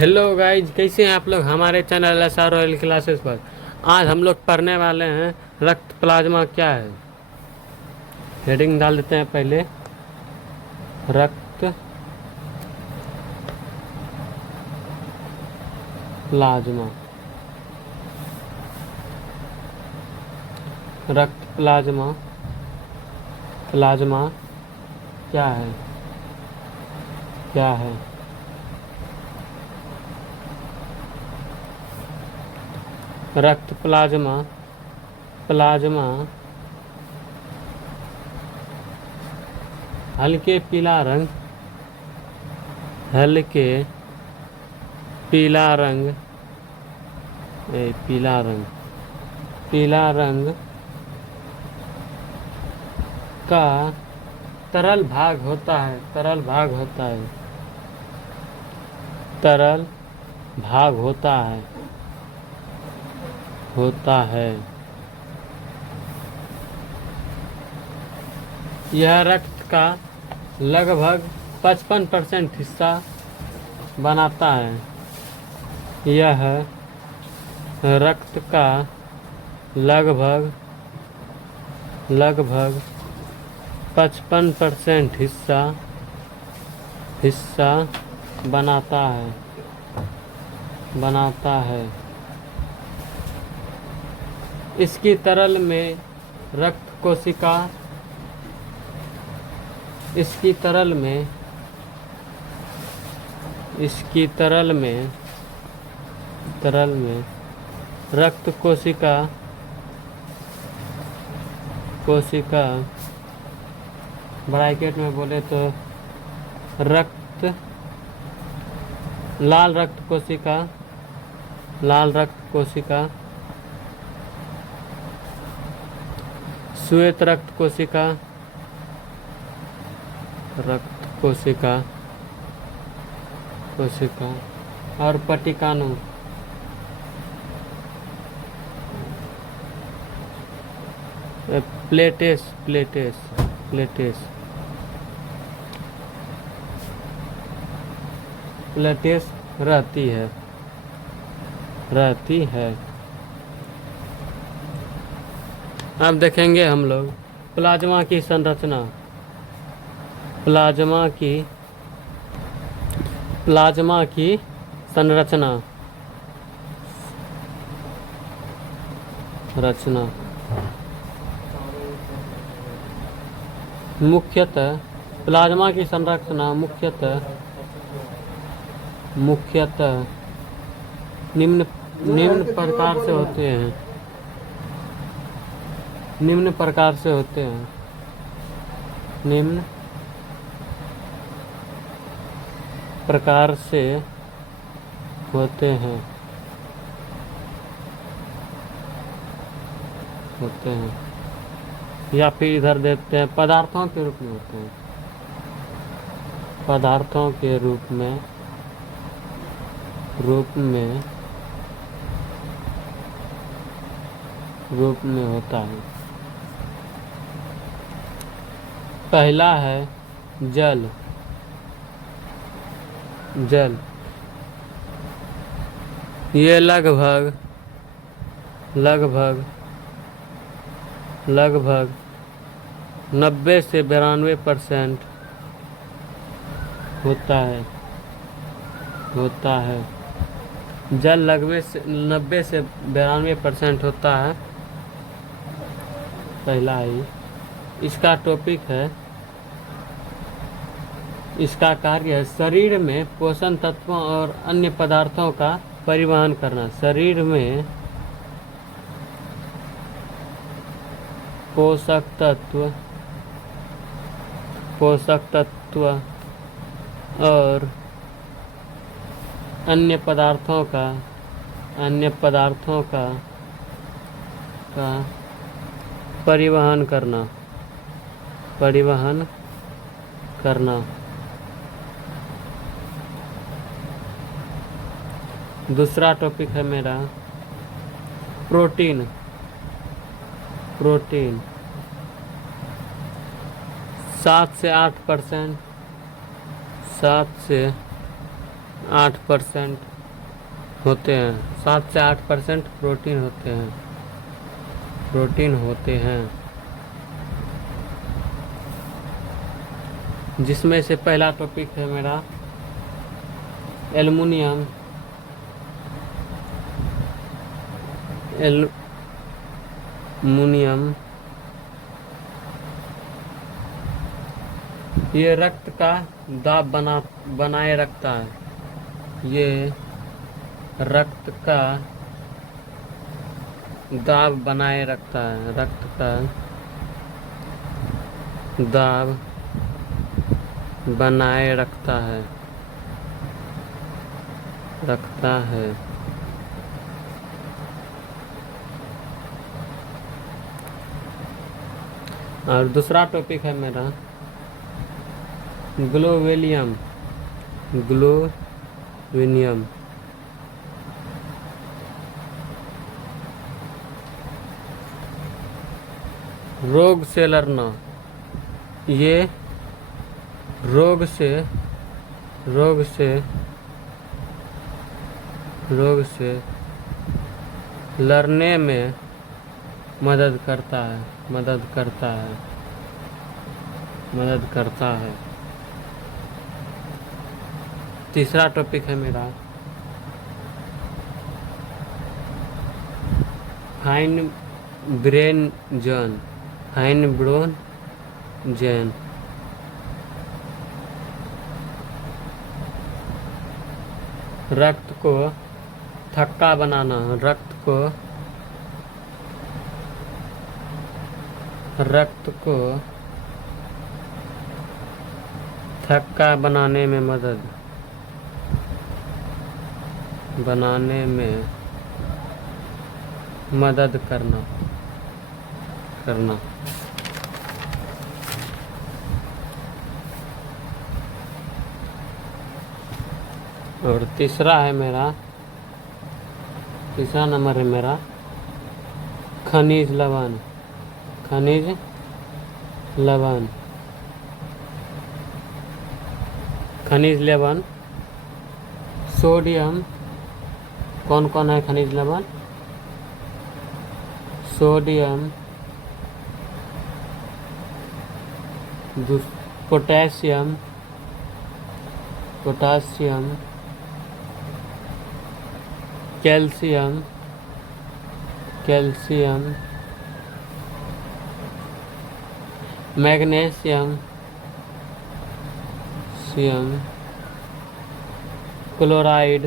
Hello guys, कैसे हैं आप लोग हमारे चैनल SR ऑयल क्लासेस पर। आज हम लोग पढ़ने वाले हैं रक्त प्लाज्मा क्या है। हेडिंग डाल देते हैं पहले। रक्त प्लाज्मा। रक्त प्लाज्मा प्लाज्मा क्या है? क्या है? रक्त प्लाज्मा प्लाज्मा हल्के पीला रंग, हल्के पीला रंग, पीला रंग का तरल भाग होता है। तरल भाग होता है। तरल भाग होता है। यह रक्त का लगभग 55% हिस्सा बनाता है। यह रक्त का लगभग 55% हिस्सा बनाता है। इसकी तरल में रक्त कोशिका इसकी तरल में रक्त कोशिका ब्रैकेट में बोले तो लाल रक्त कोशिका, श्वेत रक्त कोशिका और पटिकाणु प्लेटेस रहती है। अब देखेंगे हम लोग प्लाज्मा की संरचना। प्लाज्मा की संरचना मुख्यतः प्लाज्मा की संरचना मुख्यतः निम्न प्रकार से होते हैं। निम्न प्रकार से होते हैं। या फिर इधर देते हैं पदार्थों के रूप में होते हैं। पदार्थों के रूप में होता है। पहला है जल। ये लगभग 90 से 92% होता है। जल लगभग 90 से 92% होता है। पहला ही इसका टॉपिक है। इसका कार्य है शरीर में पोषण तत्वों और अन्य पदार्थों का परिवहन करना। शरीर में पोषक तत्व और अन्य पदार्थों का परिवहन करना। दूसरा टॉपिक है मेरा प्रोटीन। 7 से 8% 8% होते हैं। 7 से 8% प्रोटीन होते हैं, जिसमें से पहला टॉपिक है मेरा एल्युमिनियम। ये रक्त का दाब बनाए रखता है। ये रक्त का दाब बनाए रखता है। रक्त का दाब बनाए रखता है। और दूसरा टॉपिक है मेरा ग्लोवेलियम। रोग से लड़ना। ये रोग से लड़ने में मदद करता है। तीसरा टॉपिक है मेरा फाइन ब्रेन जैन। रक्त को थक्का बनाना। रक्त को थक्का बनाने में मदद करना। और तीसरा नंबर है मेरा खनिज लवण। सोडियम। कौन कौन है खनिज लवण? Sodium, potassium, calcium, magnesium, chloride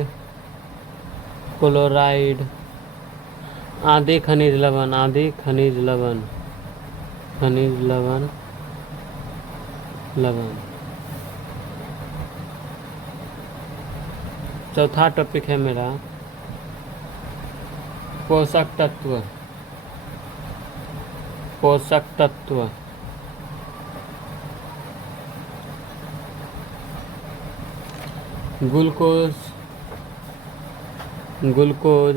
आदि खनिज लवण। चौथा टॉपिक है मेरा पोषक तत्व। ग्लूकोज,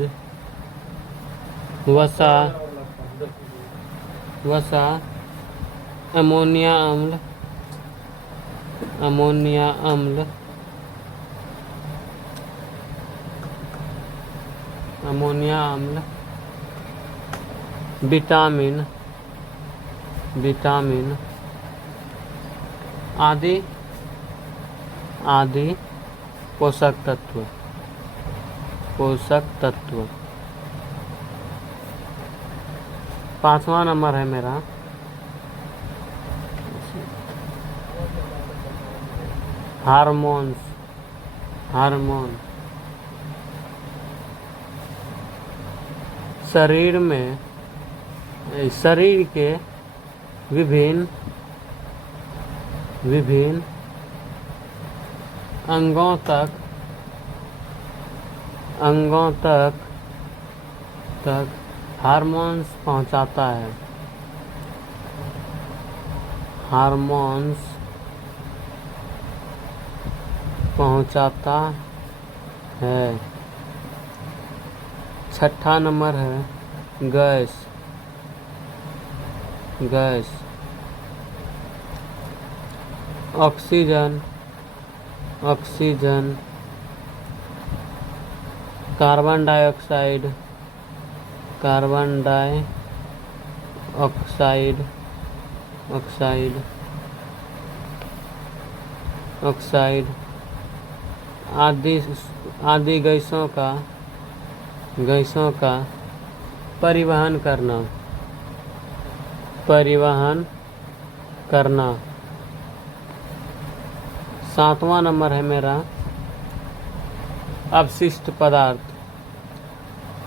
वसा, अमोनिया अम्ल, विटामिन आदि पोषक तत्व। पांचवा नंबर है मेरा हार्मोन। शरीर के विभिन्न अंगों तक हार्मोन्स पहुंचाता है। छठा नंबर है gas. Oxygen carbon dioxide, carbon dioxide, oxide, oxide आदि आदि गैसों का परिवहन करना, परिवहन करना। 7वां नंबर है मेरा अपशिष्ट पदार्थ,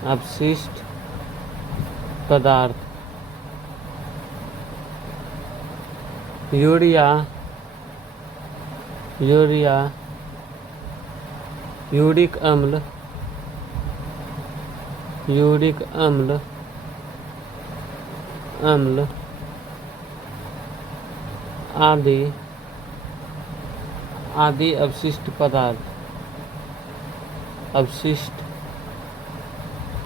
अपशिष्ट पदार्थ। यूरिया, यूरिया, यूरिक अम्ल, यूरिक अम्ल, अम्ल आदि आदि अपशिष्ट पदार्थ, अपशिष्ट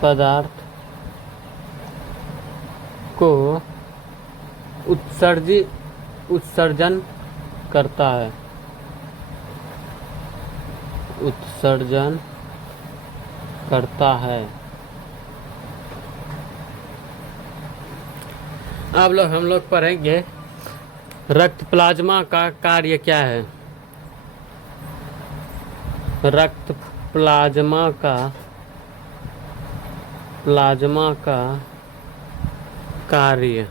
पदार्थ को उत्सर्जन करता है, उत्सर्जन करता है। अब हम लोग पढ़ेंगे रक्त प्लाज्मा का कार्य क्या है। रक्त प्लाज्मा का कार्य।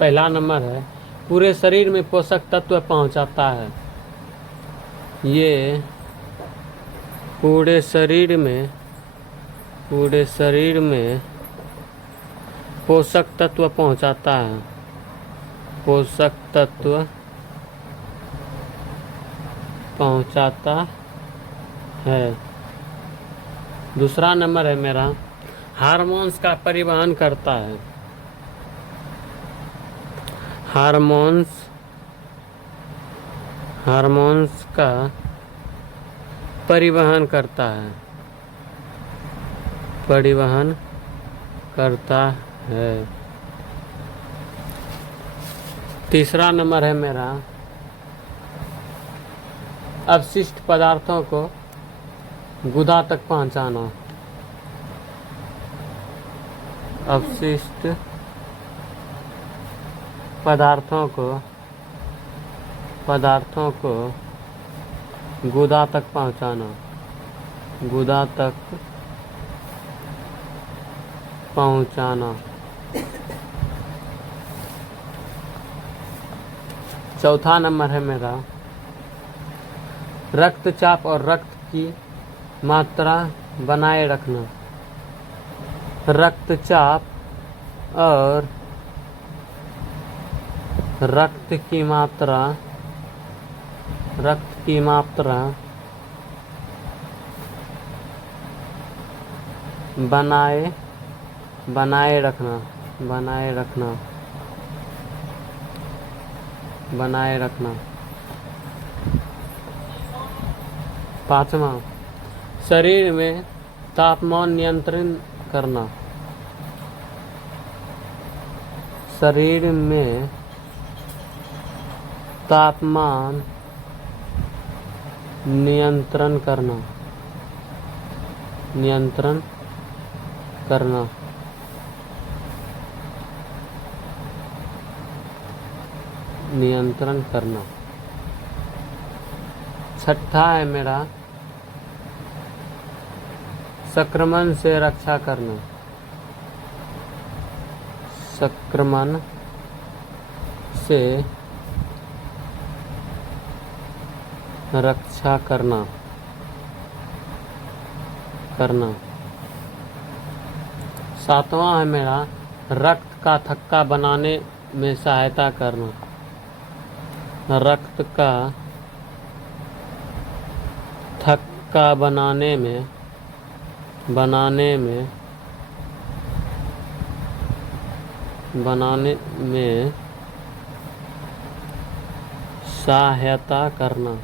पहला नंबर है पूरे शरीर में पोषक तत्व पहुंचाता है। ये पूरे शरीर में पोषक तत्व पहुंचाता है, पोषक तत्व पहुंचाता है। दूसरा नंबर है मेरा हार्मोन्स का परिवहन करता है, हार्मोन्स का परिवहन करता है, परिवहन करता है। तीसरा नंबर है मेरा अपशिष्ट पदार्थों को गुदा तक पहुंचाना, अपशिष्ट पदार्थों को गुदा तक पहुंचाना, गुदा तक पहुंचाना। चौथा नंबर है मेरा रक्तचाप और रक्त की मात्रा बनाए रखना, रक्तचाप और रक्त की मात्रा बनाए रखना। 5वां शरीर में तापमान नियंत्रण करना, शरीर में तापमान नियंत्रण करना, नियंत्रण करना। नियंत्रण करना। छठा है मेरा संक्रमण से रक्षा करना, संक्रमण से रक्षा करना। 7वां है मेरा रक्त का थक्का बनाने में सहायता करना, रक्त का थक्का बनाने में सहायता करना।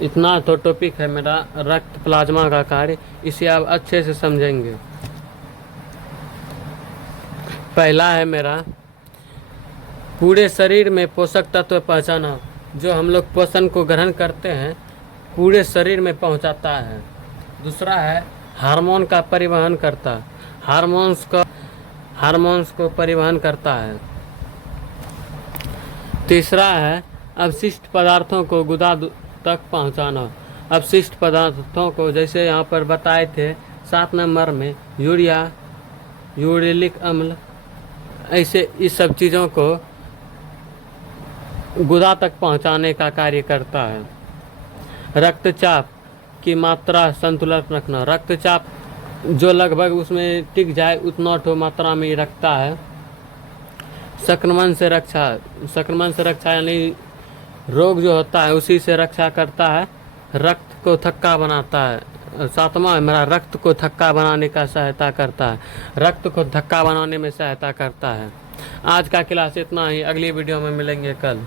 इतना तो टॉपिक है मेरा रक्त प्लाज्मा का कार्य, इसे आप अच्छे से समझेंगे। पहला है मेरा पूरे शरीर में पोषक तत्व पहचाना, जो हम लोग पोषण को ग्रहण करते हैं पूरे शरीर में पहुंचाता है। दूसरा है हार्मोन का परिवहन करता, हार्मोन्स को परिवहन करता है। तीसरा है अवशिष्ट पदार्थों को गुदा तक पहुंचाना। अवशिष्ट पदार्थों को जैसे यहाँ पर बताए थे 7 नंबर में यूरिया, यूरिलिक अम्ल, ऐसे इस सब चीज़ों को गुदा तक पहुंचाने का कार्य करता है। रक्तचाप की मात्रा संतुलित रखना, रक्तचाप जो लगभग उसमें टिक जाए उतना तो मात्रा में ही रखता है। संक्रमण से रक्षा यानी रोग जो होता है उसी से रक्षा करता है। रक्त को थक्का बनाता है। 7वां मेरा रक्त को थक्का बनाने का सहायता करता है, रक्त को थक्का बनाने में सहायता करता है। आज का क्लास इतना ही, अगली वीडियो में मिलेंगे कल।